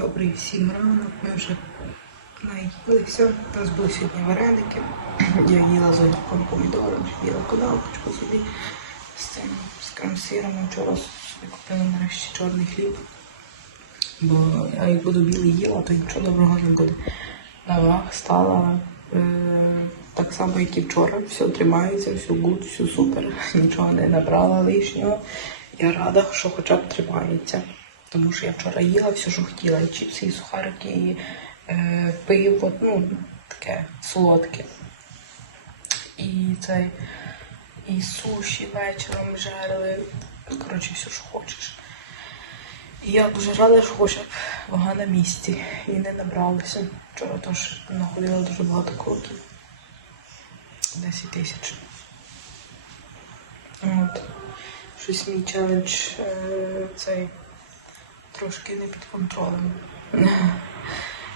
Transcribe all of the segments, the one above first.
Добрий всім ранок. Ми вже наїлися. У нас були сьогодні вареники. Я їла з огірком помідором, їла канапочку собі з цим з крем-сиром. Вчора собі купила нарешті чорний хліб. Бо я як буду білий їла, то нічого доброго не буде. На ваг стала е, так само, як і вчора. Все тримається, все гуд, все супер. Нічого не набрала лишнього. Я рада, що хоча б тримається. Тому що я вчора їла все, що хотіла. І чіпси, і сухарики, і е, пиво, ну, таке солодке. І цей, і суші вечором жарили. Коротше, все, що хочеш. І я дуже рада, що хоча б вага на місці. І не набралася. Вчора теж находила дуже багато кроків. 10 тисяч. От. Щось мій челендж е, цей трошки не під контролем.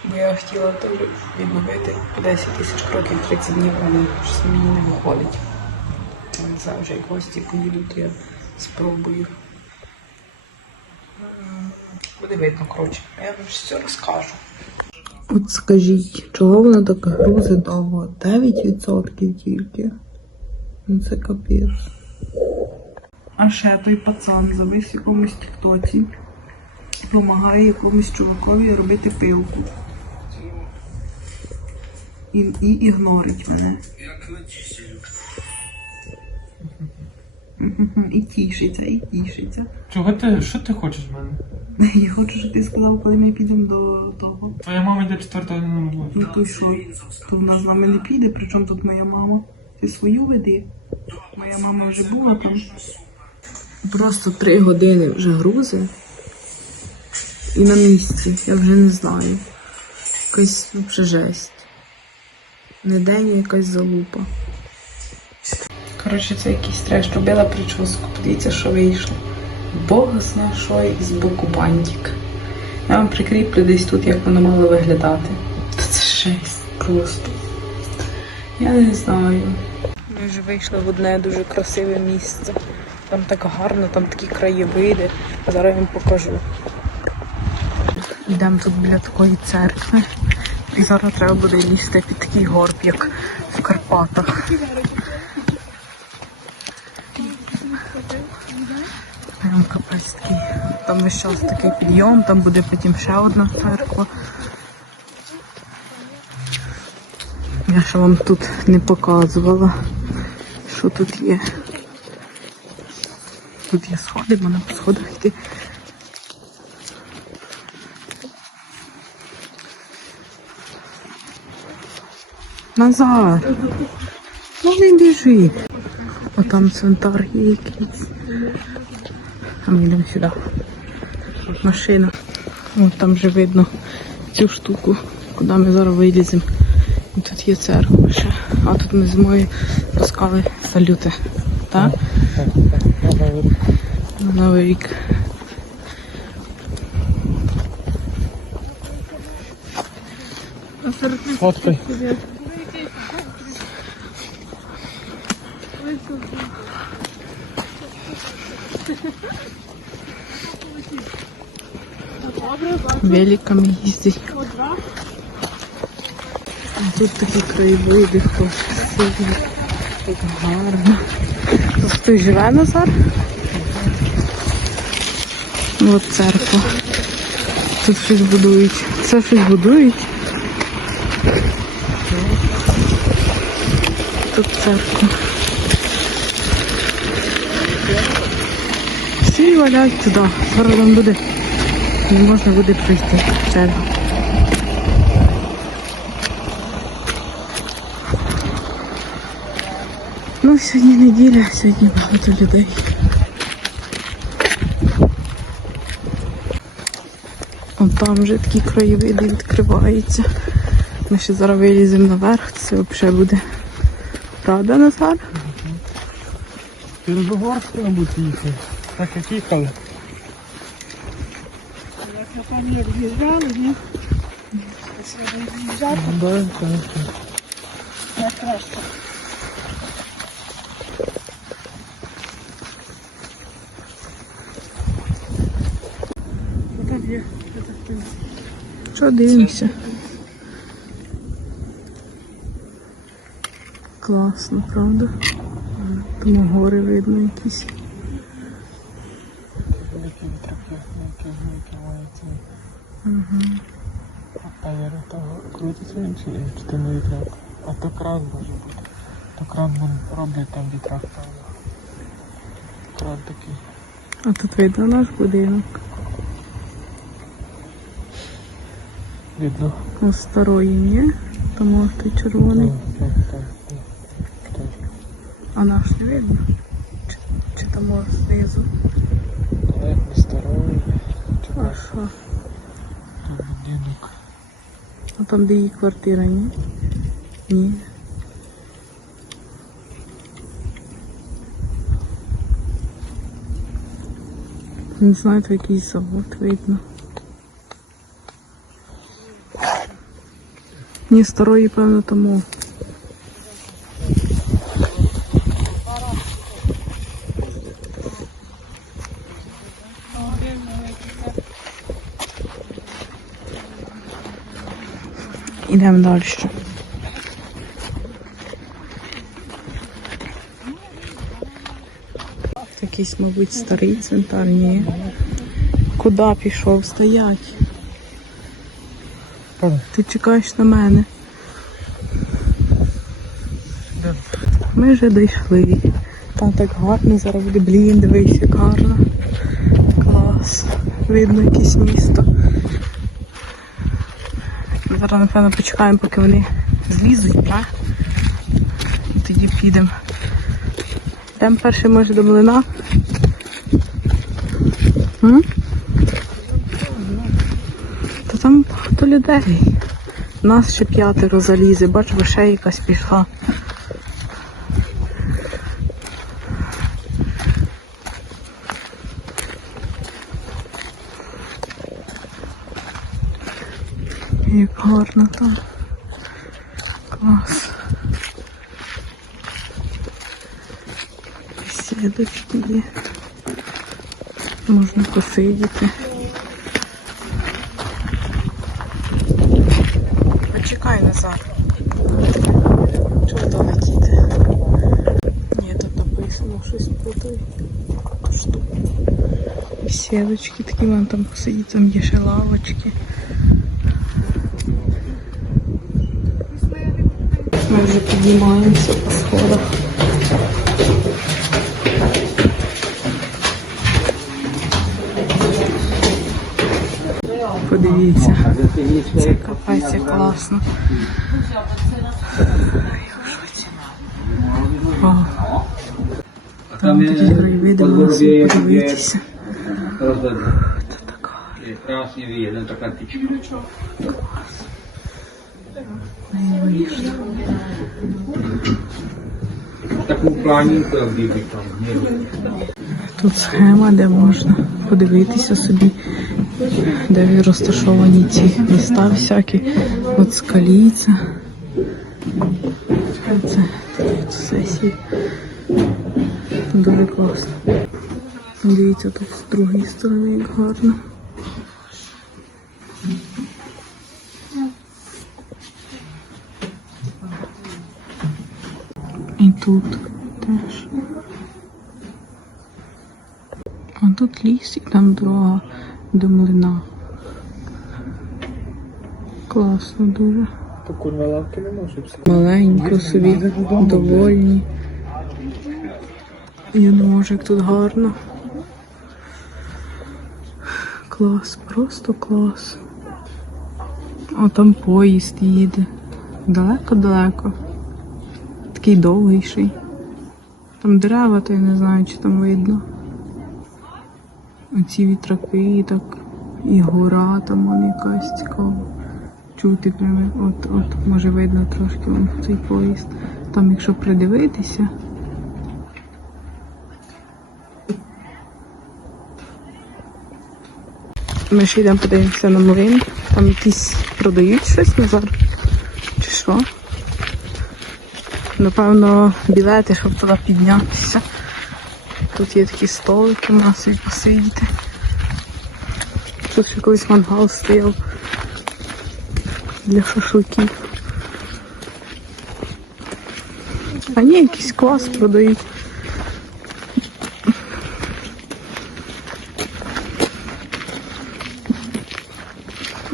Бо я хотіла теж відновити 10 тисяч кроків 30 днів, але щось мені не виходить. Не знаю, вже як гості поїдуть, я спробую. Буде видно, коротше. Я вам все розкажу. От скажіть, чого воно так грузить довго? 9% тільки. Ну це капець. А ще той пацан завис в якомусь тіктоці. Помагає якомусь чувакові робити пилку. І, і ігнорить мене. І тішиться, і тішиться. Чого ти, що ти хочеш в мене? Я хочу, щоб ти сказав, коли ми підемо до того. Твоя мама йде 4 номер. Ну то й що? То вона з нами не піде, причому тут моя мама. Ти свою веди. Моя мама вже була там. Просто три години вже грузи. І на місці, я вже не знаю. Якась ну, вже жесть. Не день, якась залупа. Коротше, це якийсь треш. Робила прическу. Подивіться, що вийшло. Бога зна що і з боку бантик. Я вам прикріплю десь тут, як воно мало виглядати. Та це жесть просто. Я не знаю. Ми вже вийшли в одне дуже красиве місце. Там так гарно, там такі краєвиди. Зараз я вам покажу. Йдемо тут біля такої церкви. І зараз треба буде лізти під такий горб, як в Карпатах. Прям капець такий. Там весь час такий підйом, там буде потім ще одна церква. Я ще вам тут не показувала, що тут є. Тут є сходи, можна по сходах йти. Назар! Ну не біжи. О там цвинтар якийсь. А ми йдемо сюди. Машина. От там вже видно цю штуку, куди ми зараз виліземо. Тут є церква ще. А тут ми зимою пускали салюти. Так? На Новий рік. Фоткай. Великами їздить. А тут такі краєвиди, красиві. Так гарно. Тут хтось живе Назар? От церква. Тут щось будують. Це щось будують. Тут церква. Всі валять туди. Зараз там буде. Не можна буде пройти чергу. Ну, сьогодні неділя, сьогодні багато людей. От там вже такі краєвиди відкриваються. Ми ще зараз виліземо наверх, це взагалі буде. Правда, Назар? Ти до Горську, мабуть, їхав. Так як їхали. Як з'їжджали, ні? З'їжджати Да, конечно. найкраще. Що там? Що дивимося? Класно, правда? Тому гори видно якісь. Мають. А до того крутиться він чи, чи то не вітряк? А то кран може бути. То кран роблять там вітрак певно. Кран такий. А тут видно наш будинок. Видно. У старої, ні? Тому той червоний. Так, так, так. А наш не видно. Чи, чи там знизу? Як не старий. А що? Тут будинок. А там де її квартира, ні? Ні. Не знаю, то якийсь завод видно. Ні, старої, певно, тому. Ідемо далі. Якийсь, мабуть, старий цвинтар, ні. Куди пішов? Стоять. Ти чекаєш на мене. Ми вже дійшли. Там так гарно зараз буде. Блін, дивись, як гарно. Клас. Видно якесь місто. Зараз, напевно, почекаємо, поки вони злізуть, так? І тоді підемо. Йдемо перше, може, до млина. М? Та там багато людей. Нас ще п'ятеро залізе, бач, бо ще якась пішла. Як гарно там. Клас. Сідочки є. Можна посидіти. Почекай назад. Чого то летіти? Ні, тут написано щось про той штуку. Сідочки такі, вон там посидіти, там є ще лавочки. Ми вже піднімаємося по сходах. Подивіться. Це капець класно. Там можна подивитися. Це така. Красні віє, така тичка. Тут схема, де можна подивитися собі, де розташовані ці міста всякі. От скаліця. Це сесії. Дуже класно. Дивіться, тут з другої сторони як гарно. І тут теж. А тут ліс і там дорога до млина. Класно дуже. Курва лавки не може. Маленько собі, довольні. Я не можу, як тут гарно. Клас, просто клас. О, там поїзд їде. Далеко-далеко. Такий довгийший. Там дерева, то я не знаю, чи там видно. Оці вітраки, і так, і гора там вон якась цікава. Чути прямо, от, от, може видно трошки вон цей поїзд. Там, якщо придивитися. Ми ще йдемо подивимося на млин. Там якісь продають щось назад. Чи що? Напевно, білети, щоб туди піднятися. Тут є такі столики, можна собі посидіти. Тут ще колись мангал стояв. для шашликів. А ні, якийсь квас продають.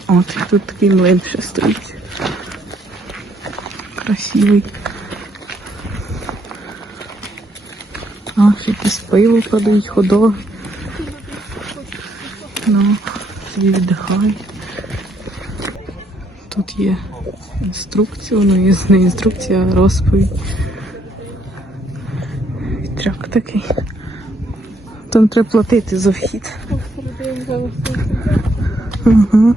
От тут такий млин ще стоїть. Красивий. А, ще якісь пиво продають, ходоги. Ну, собі віддихають. Тут є інструкція, ну є не інструкція, а розповідь. Вітряк такий. Там треба платити за вхід. Угу.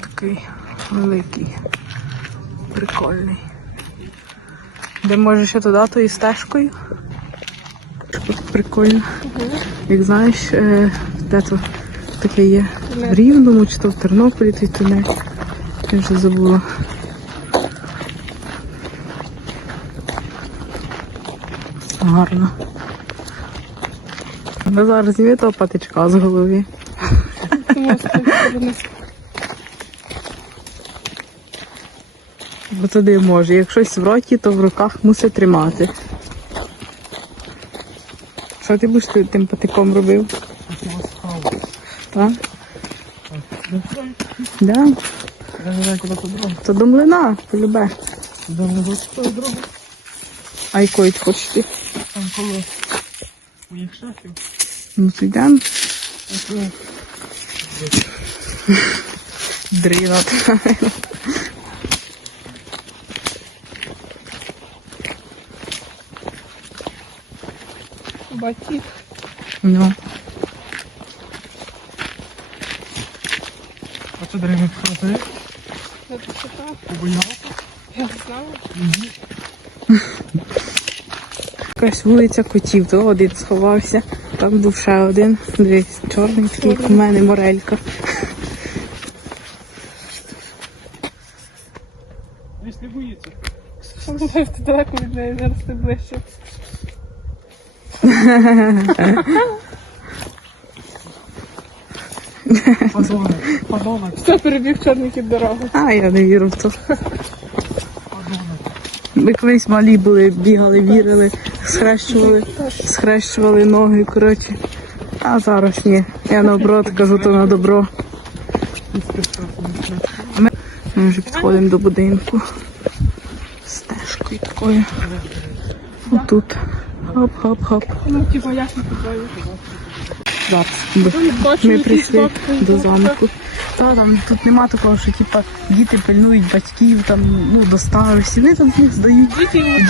Такий великий, прикольний. Де може ще туди, тою стежкою. Тут прикольно. Як знаєш, е, де то таке є в Рівному чи то в Тернополі той тунель. Я вже забула. Гарно. Ну зараз зніми того патичка з голови. Бо туди може. Як щось в роті, то в руках мусить тримати. Що ти будеш тим патиком робив? Так? Да? То до млина, полюбе. Не готова? А якої ти хочеш ти? Там коло моїх шефів. Ну то йдемо. А Батіг. Ну. А це дерев'яний хати? Я тут читав. Побоялася? Я знала. Якась вулиця котів, то один сховався. Там був ще один. Дивись, чорний такий, у мене морелька. Десь не боїться. Ти далеко від неї, зараз ти ближче. Подонок. Подонок. Хто перебіг чорний кіт дорогу? А, я не вірю в то. Ми колись малі були, бігали, вірили, схрещували, схрещували ноги, коротше. А зараз ні. Я наоборот кажу, то на добро. Ми, ми вже підходимо до будинку. Стежкою такою. Отут. Хоп-хоп-хоп. Ну, типа, не купаю. Зараз. Бо Ми прийшли до замку. Та там тут нема такого, що типа діти пильнують батьків, там ну до старості. Вони там з них здають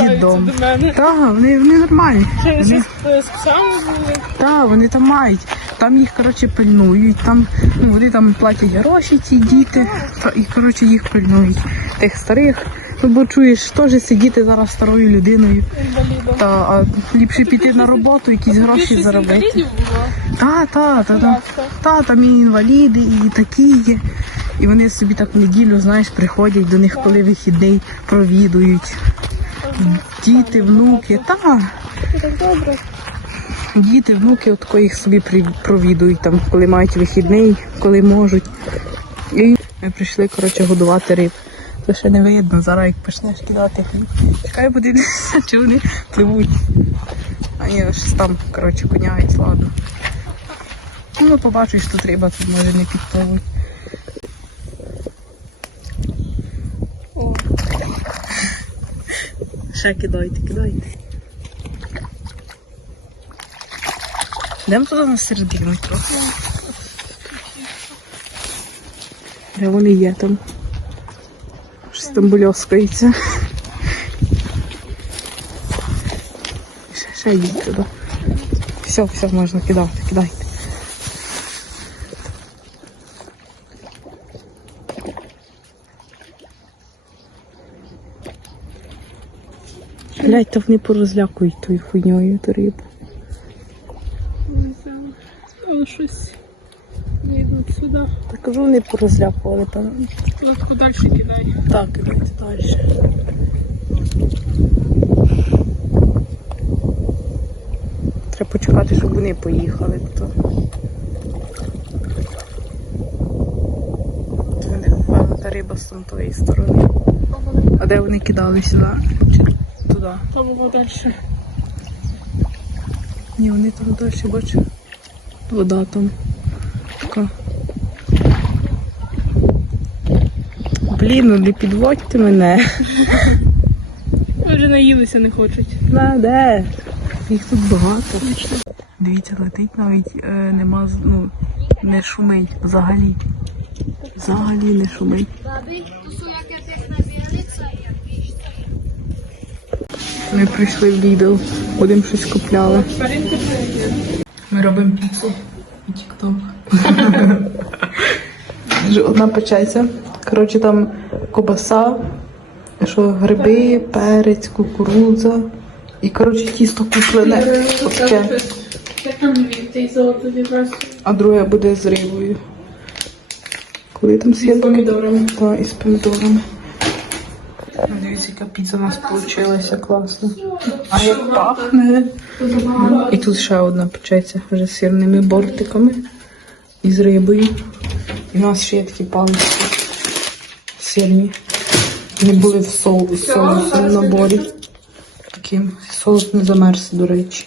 дідом. до мене. Так, вони, вони нормальні. Вони, е, з псами були? та, вони там мають. Там їх коротше пильнують. Там ну вони там платять гроші, ці діти, та, і коротше їх пильнують. Тих старих. Ну бо чуєш, теж сидіти зараз старою людиною. Інвалідом. Та а ліпше піти на роботу, якісь гроші заробити. Та, та, та, та. Та, там і інваліди, і такі є. І вони собі так в неділю, знаєш, приходять до них, коли вихідний, провідують. Діти, внуки, та, добре. діти, внуки, от коли їх собі провідують, там, коли мають вихідний, коли можуть. І ми прийшли, коротше, годувати риб. То ще не видно, зараз як почнеш кидати хліб. Чекай, буде, чи вони пливуть. А ні, щось там, коротше, коняють, ладно. Ну, побачиш, тут риба тут може не підпливуть. Ще кидайте, кидайте. Йдемо туди на середину трохи. Де вони є там? Щось там бульоскається. Ще, ще туди. Все, все, можна кидати, кидайте. Блять, то вони порозлякують тою хуйньою ту рибу. Але щось йдуть. Так кажу, вони порозлякували, певно. Лодку далі кидай. Так, ідуть далі. Треба почекати, щоб вони поїхали. То... просто з тої сторони. А де вони кидали сюди? Чи туди? То було далі. Ні, вони там далі, бачу. Вода там. Така. Ну не підводьте мене. Ми вже наїлися не хочуть. На, де? Їх тут багато. Дивіться, летить навіть е, нема, ну, не шумить взагалі. Взагалі не шумить. Ми прийшли в Lidl, будемо щось купляли. Ми робимо піцу і тік-ток. Вже Одна печеться. Коротше, там кобаса, що гриби, перець, кукурудза. І коротше тісто куплене. Отаке. А друге буде з рибою. Куди там світ? помідорами. Так, і з помідорами. Дивіться, яка піца у нас вийшла класно. А як пахне. І тут ще одна печеться вже з сирними бортиками і з рибою. І у нас ще є такі палички сирні. Вони були в соус, соус в наборі. Таким соус не замерз, до речі.